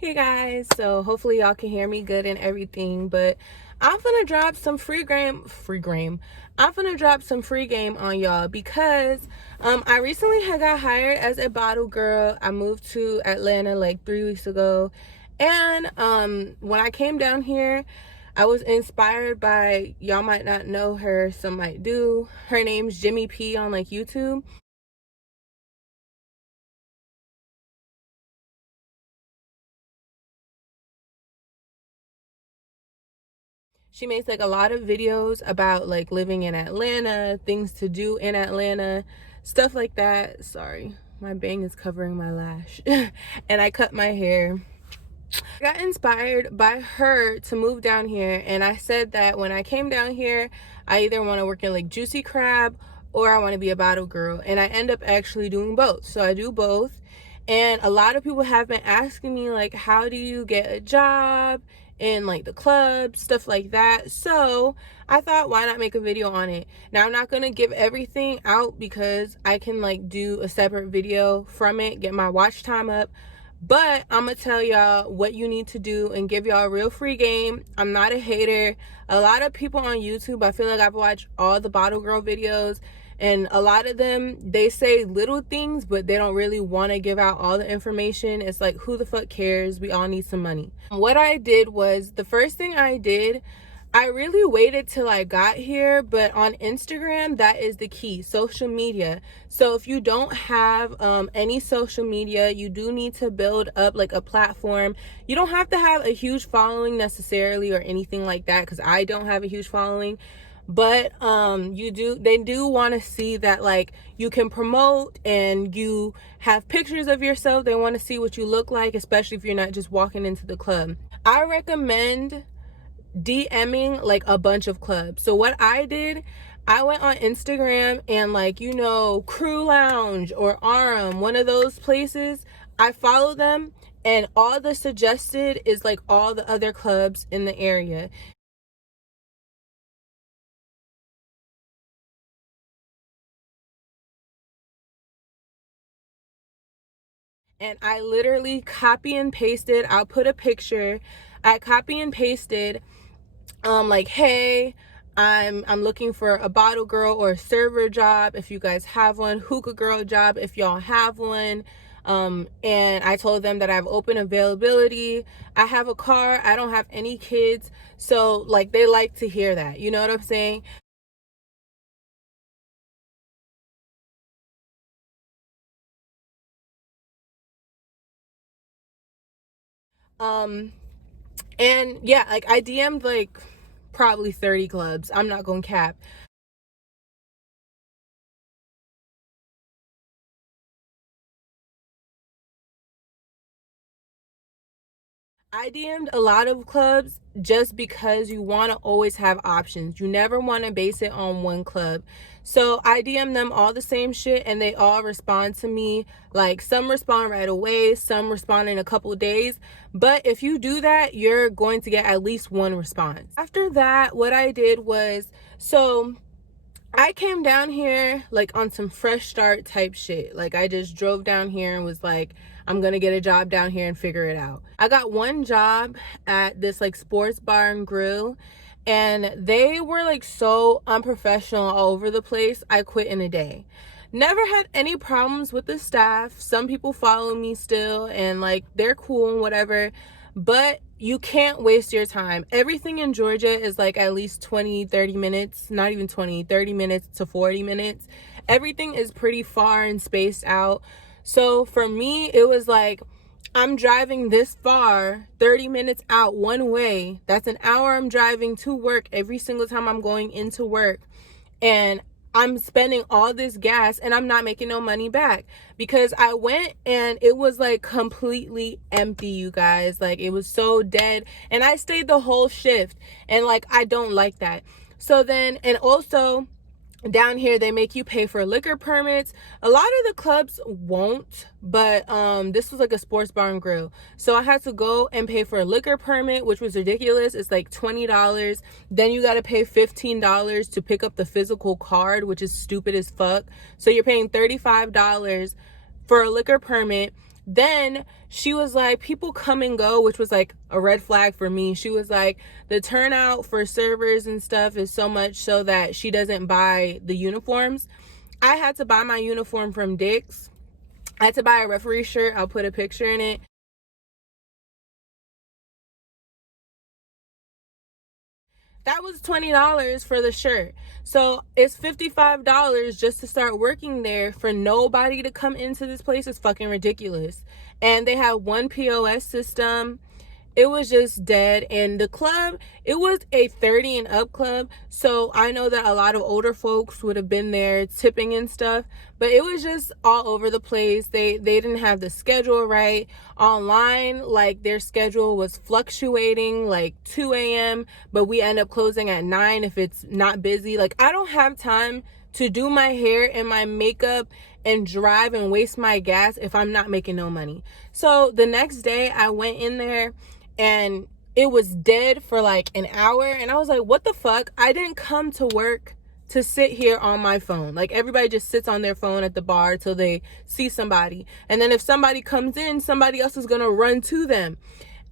Hey guys, so hopefully y'all can hear me good and everything, but I'm gonna drop some I'm gonna drop some free game on y'all because I recently got hired as a bottle girl. I moved to Atlanta like 3 weeks ago, and when I came down here, I was inspired by, y'all might not know her, some might do. Her name's Jimmy P on like YouTube. She makes like a lot of videos about like living in Atlanta, things to do in Atlanta, stuff like that. Sorry, my bang is covering my lash. And I cut my hair. I got inspired by her to move down here, and I said that when I came down here, I either want to work in like Juicy Crab or I want to be a bottle girl, and I end up actually doing both. So I do both, and a lot of people have been asking me like, how do you get a job in like the club, stuff like that. So I thought, why not make a video on it? Now I'm not gonna give everything out because I can like do a separate video from it, get my watch time up, but I'm gonna tell y'all what you need to do and give y'all a real free game. I'm not a hater. A lot of people on YouTube, I feel like I've watched all the bottle girl videos, and a lot of them, they say little things, but they don't really want to give out all the information. It's like, who the fuck cares? We all need some money. What I did was, the first thing I did, I really waited till I got here, but on Instagram, that is the key, social media. So if you don't have any social media, you do need to build up like a platform. You don't have to have a huge following necessarily or anything like that, because I don't have a huge following. But they do want to see that like you can promote and you have pictures of yourself. They want to see what you look like, especially if you're not just walking into the club. I recommend DMing like a bunch of clubs. So what I did, I went on Instagram and like, Crew Lounge or Aram, one of those places, I follow them, and all the suggested is like all the other clubs in the area. And I literally copy and pasted. I'll put a picture. I copy and pasted like, hey, I'm looking for a bottle girl or a server job if you guys have one, hookah girl job if y'all have one. And I told them that I have open availability. I have a car. I don't have any kids. So like, they like to hear that. You know what I'm saying? Um, and yeah, like I DM'd like probably 30 clubs. I'm not gonna cap. I DM'd a lot of clubs just because you want to always have options. You never want to base it on one club. So I DM them all the same shit, and they all respond to me. Like, some respond right away, some respond in a couple of days. But if you do that, you're going to get at least one response. After that, what I did was, so I came down here like on some fresh start type shit. Like, I just drove down here and was like, I'm gonna get a job down here and figure it out. I got one job at this like sports bar and grill, and they were like so unprofessional all over the place. I quit in a day. Never had any problems with the staff. Some people follow me still, and like, they're cool and whatever, but you can't waste your time. Everything in Georgia is like at least 20-30 minutes, not even 20-30 minutes to 40 minutes. Everything is pretty far and spaced out. So for me, it was like, I'm driving this far, 30 minutes out one way. That's an hour I'm driving to work every single time I'm going into work. And I'm spending all this gas and I'm not making no money back, because I went and it was like completely empty, you guys. Like, it was so dead, and I stayed the whole shift, and like, I don't like that. So then, and also down here they make you pay for liquor permits. A lot of the clubs won't, but this was like a sports bar and grill, so I had to go and pay for a liquor permit, which was ridiculous. It's like $20. Then you got to pay $15 to pick up the physical card, which is stupid as fuck. So you're paying $35 for a liquor permit. Then she was like, people come and go, which was like a red flag for me. She was like, the turnout for servers and stuff is so much so that she doesn't buy the uniforms. I had to buy my uniform from Dick's. I had to buy a referee shirt. I'll put a picture in it. That was $20 for the shirt. So it's $55 just to start working there for nobody to come into this place. Is fucking ridiculous. And they have one POS system. It was just dead. And the club, it was a 30 and up club, so I know that a lot of older folks would have been there tipping and stuff, but it was just all over the place. They didn't have the schedule right. Online, like, their schedule was fluctuating, like 2 a.m., but we end up closing at 9 if it's not busy. Like, I don't have time to do my hair and my makeup and drive and waste my gas if I'm not making no money. So the next day I went in there and it was dead for like an hour, and I was like, what the fuck? I didn't come to work to sit here on my phone. Like, everybody just sits on their phone at the bar till they see somebody, and then if somebody comes in, somebody else is gonna run to them.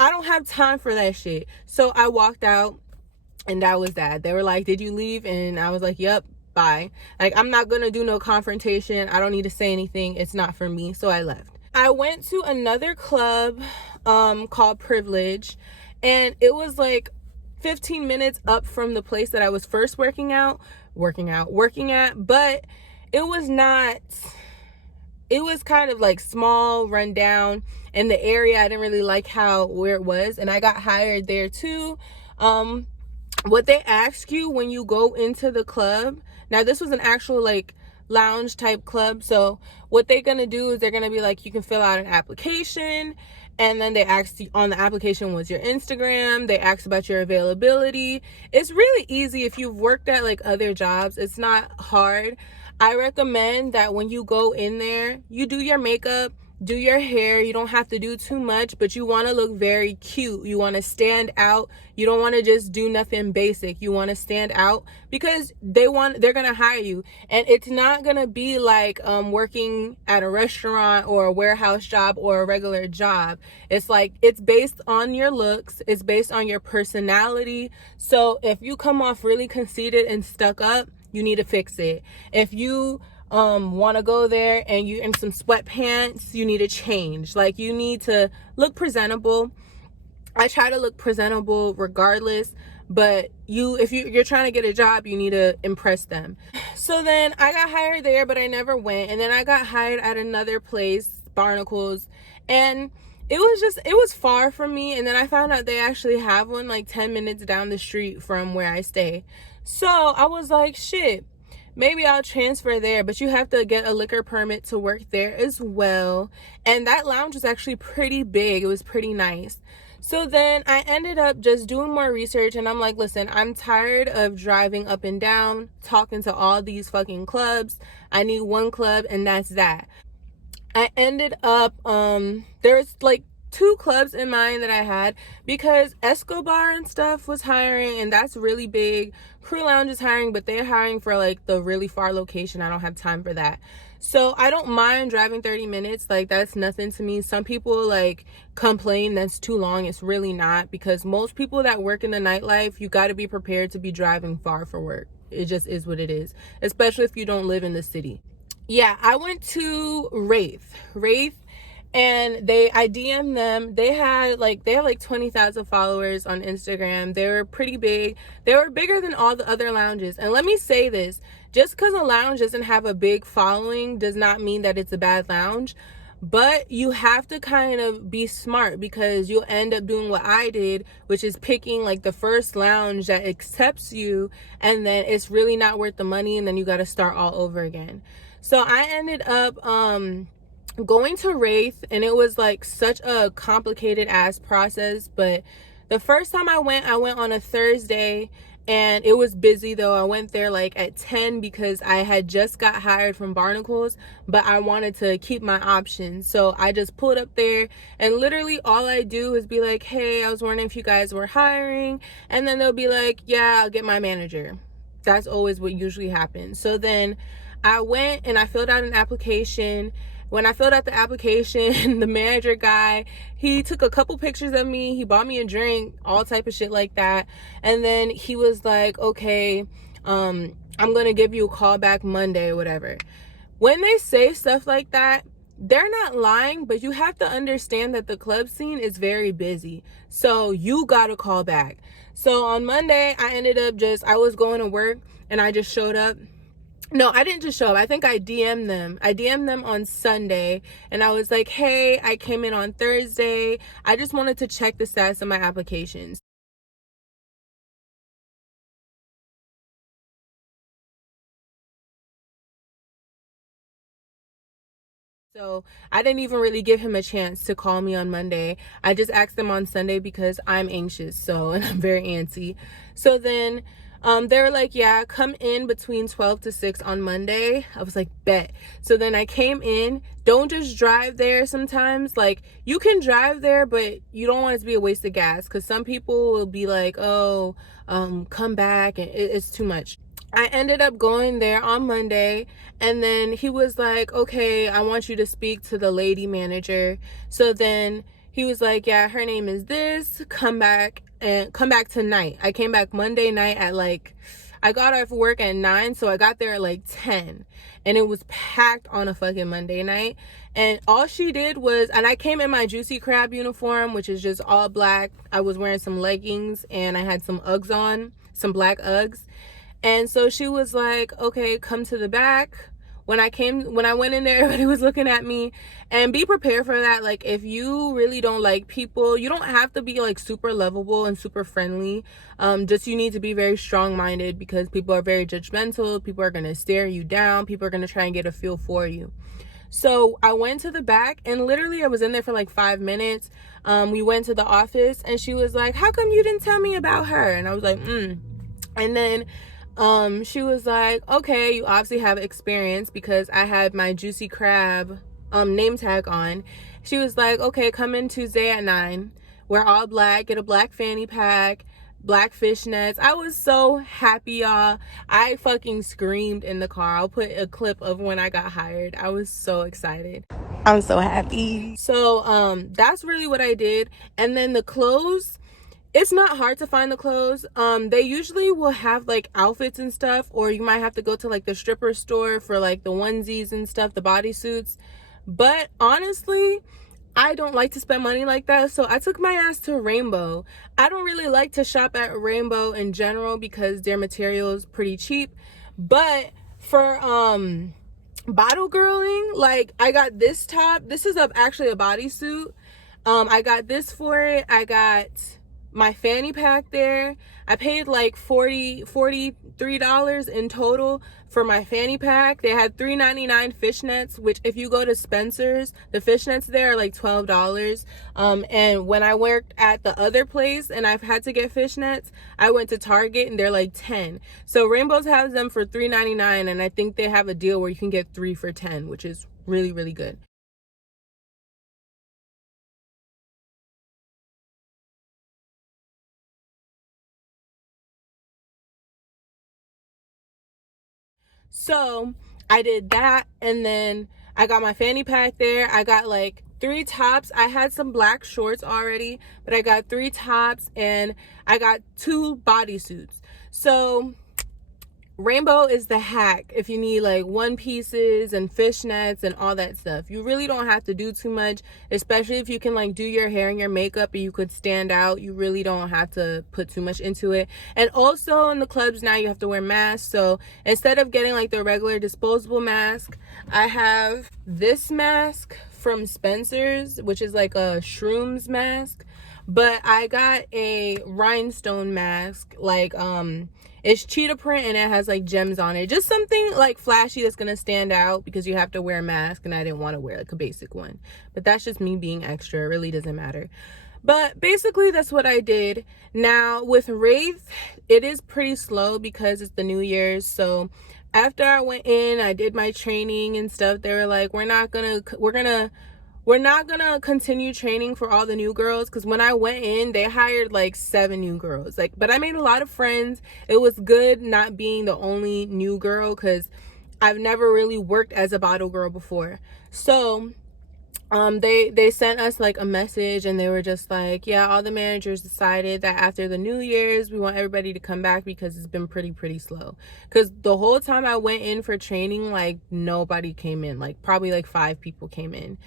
I don't have time for that shit. So I walked out, and that was that. They were like, did you leave? And I was like, yep, bye. Like, I'm not gonna do no confrontation. I don't need to say anything. It's not for me. So I left. I went to another club called Privilege, and it was like 15 minutes up from the place that I was first working at, but it was not, it was kind of like small, rundown, and the area, I didn't really like where it was, and I got hired there too. What they ask you when you go into the club, now this was an actual like lounge type club, so what they're gonna do is they're gonna be like, you can fill out an application, and then they ask you on the application, what's your Instagram, they ask about your availability. It's really easy if you've worked at like other jobs. It's not hard. I recommend that when you go in there, you do your makeup, do your hair. You don't have to do too much, but you want to look very cute. You want to stand out. You don't want to just do nothing basic. You want to stand out because they're going to hire you. And it's not going to be like working at a restaurant or a warehouse job or a regular job. It's like, it's based on your looks. It's based on your personality. So if you come off really conceited and stuck up, you need to fix it. If you want to go there and you in some sweatpants, you need to change. Like, you need to look presentable. I try to look presentable regardless, but if you're trying to get a job, you need to impress them. So then I got hired there, but I never went. And then I got hired at another place, Barnacles, and it was far from me. And then I found out they actually have one like 10 minutes down the street from where I stay. So I was like, shit, maybe I'll transfer there, but you have to get a liquor permit to work there as well. And that lounge was actually pretty big. It was pretty nice. So then I ended up just doing more research, and I'm like, listen, I'm tired of driving up and down, talking to all these fucking clubs. I need one club, and that's that. I ended up, there's like 2 clubs in mind that I had, because Escobar and stuff was hiring, and that's really big. Crew Lounge is hiring, but they're hiring for like the really far location. I don't have time for that. So I don't mind driving 30 minutes. Like, that's nothing to me. Some people like complain that's too long. It's really not, because most people that work in the nightlife, you got to be prepared to be driving far for work. It just is what it is, especially if you don't live in the city. Yeah, I went to Wraith, and I DM'd them. They have like 20,000 followers on Instagram. They were pretty big. They were bigger than all the other lounges. And let me say this, just because a lounge doesn't have a big following does not mean that it's a bad lounge. But you have to kind of be smart, because you'll end up doing what I did, which is picking like the first lounge that accepts you, and then it's really not worth the money, and then you got to start all over again. So I ended up going to Wraith, and it was like such a complicated ass process. But the first time I went on a Thursday, and it was busy though. I went there like at 10 because I had just got hired from Barnacles, but I wanted to keep my options. So I just pulled up there, and literally all I do is be like, hey, I was wondering if you guys were hiring. And then they'll be like, yeah, I'll get my manager. That's always what usually happens. So then I went and I filled out an application, When I filled out the application, the manager guy, he took a couple pictures of me, he bought me a drink, all type of shit like that. And then he was like, okay, I'm gonna give you a call back Monday or whatever. When they say stuff like that, they're not lying, but you have to understand that the club scene is very busy. So you gotta call back. So on Monday, I ended up I was going to work and I just showed up. No, I didn't just show up. I think I DM'd them. I DM'd them on Sunday and I was like, hey, I came in on Thursday. I just wanted to check the status of my applications. So I didn't even really give him a chance to call me on Monday. I just asked him on Sunday because I'm anxious, and I'm very antsy. So then they were like, yeah, come in between 12 to 6 on Monday. I was like, bet. So then I came in. Don't just drive there sometimes. Like, you can drive there, but you don't want it to be a waste of gas because some people will be like, oh, come back, and it's too much. I ended up going there on Monday and then he was like, okay, I want you to speak to the lady manager. So then he was like, yeah, her name is this, come back tonight. I came back Monday night at I got off work at 9, so I got there at 10 and it was packed on a fucking Monday night. And all she did was, and I came in my Juicy Crab uniform, which is just all black. I was wearing some leggings and I had some Uggs on, some black Uggs. And so she was like, okay, come to the back. When I went in there, everybody was looking at me. And be prepared for that. Like, if you really don't like people, you don't have to be super lovable and super friendly. Just you need to be very strong-minded because people are very judgmental. People are going to stare you down. People are going to try and get a feel for you. So I went to the back and literally I was in there for 5 minutes. We went to the office and she was like, how come you didn't tell me about her? And I was like, And then she was like, okay, you obviously have experience because I had my Juicy Crab name tag on. She was like, okay, come in Tuesday at 9. Wear all black, get a black fanny pack, black fishnets. I was so happy, y'all. I fucking screamed in the car. I'll put a clip of when I got hired. I was so excited. I'm so happy. So that's really what I did. And then the clothes, it's not hard to find the clothes. They usually will have outfits and stuff, or you might have to go to the stripper store for the onesies and stuff, the bodysuits. But honestly, I don't like to spend money like that, so I took my ass to Rainbow. I don't really like to shop at Rainbow in general because their material is pretty cheap. But for bottle girling, I got this top. This is actually a bodysuit. I got this for it. I got my fanny pack there. I paid $43 in total for my fanny pack. They had $3.99 fishnets, which if you go to Spencer's, the fishnets there are $12. And when I worked at the other place and I've had to get fishnets, I went to Target and they're 10. So Rainbows has them for $3.99 and I think they have a deal where you can get 3 for 10, which is really, really good. So I did that and then I got my fanny pack there. I got 3 tops. I had some black shorts already, but I got 3 tops and I got 2 bodysuits. So Rainbow is the hack if you need one pieces and fishnets and all that stuff. You really don't have to do too much, especially if you can do your hair and your makeup and you could stand out. You really don't have to put too much into it. And also in the clubs now you have to wear masks, so instead of getting the regular disposable mask, I have this mask from Spencer's, which is a shrooms mask, but I got a rhinestone mask, it's cheetah print and it has gems on it. Just something flashy that's gonna stand out because you have to wear a mask and I didn't want to wear a basic one. But that's just me being extra. It really doesn't matter. But basically that's what I did. Now with Wraith, it is pretty slow because it's the New Year's. So after I went in, I did my training and stuff. They were like, we're not gonna continue training for all the new girls, because when I went in they hired 7 new girls, but I made a lot of friends. It was good not being the only new girl, because I've never really worked as a bottle girl before. So they sent us like a message, and they were just like, yeah, all the managers decided that after the New Year's we want everybody to come back because it's been pretty slow. Because the whole time I went in for training, like nobody came in, like probably like 5 people came in.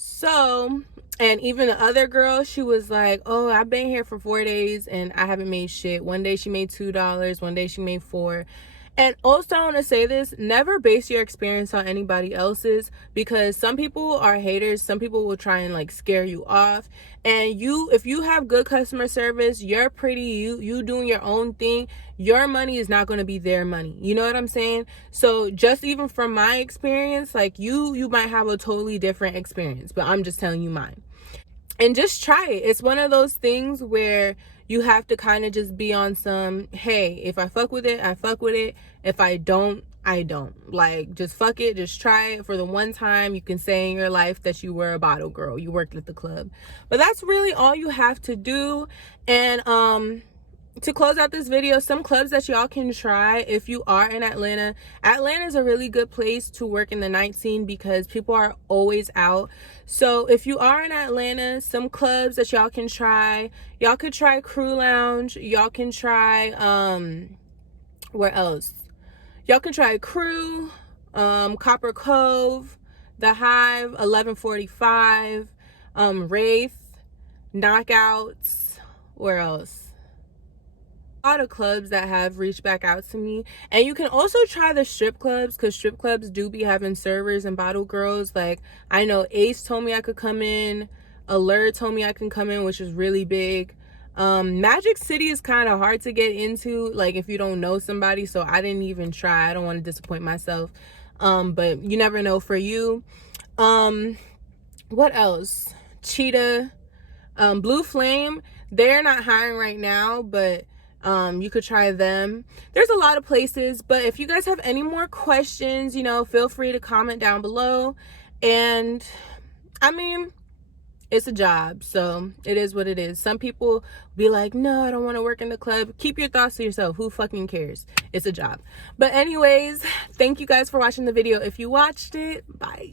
So, and even the other girl, she was like, oh, I've been here for 4 days and I haven't made shit. One day she made $2, one day she made 4. And also, I want to say this, never base your experience on anybody else's, because some people are haters. Some people will try and like scare you off. And if you have good customer service, you're pretty, you doing your own thing, your money is not going to be their money. You know what I'm saying? So just even from my experience, like you might have a totally different experience, but I'm just telling you mine. And just try it. It's one of those things where you have to kind of just be on some, hey, if I fuck with it, I fuck with it. If I don't, I don't. Like, just fuck it. Just try it for the one time you can say in your life that you were a bottle girl, you worked at the club. But that's really all you have to do. And to close out this video, some clubs that y'all can try if you are in Atlanta. Atlanta is a really good place to work in the night scene because people are always out. So if you are in Atlanta, some clubs that y'all can try, y'all could try Crew Lounge. Y'all can try where else? Y'all can try Crew, Copper Cove, The Hive, 1145, Wraith, Knockouts. Where else? A lot of clubs that have reached back out to me. And you can also try the strip clubs, because strip clubs do be having servers and bottle girls. Like, I know Ace told me I could come in, Allure told me I can come in, which is really big. Magic City is kind of hard to get into, like if you don't know somebody, so I didn't even try. I don't want to disappoint myself, but you never know for you. What else? Cheetah, Blue Flame, they're not hiring right now, but you could try them. There's a lot of places, but if you guys have any more questions, you know, feel free to comment down below. And I mean, it's a job, so it is what it is. Some people be like, no, I don't want to work in the club. Keep your thoughts to yourself. Who fucking cares? It's a job. But anyways, thank you guys for watching the video. If you watched it, bye.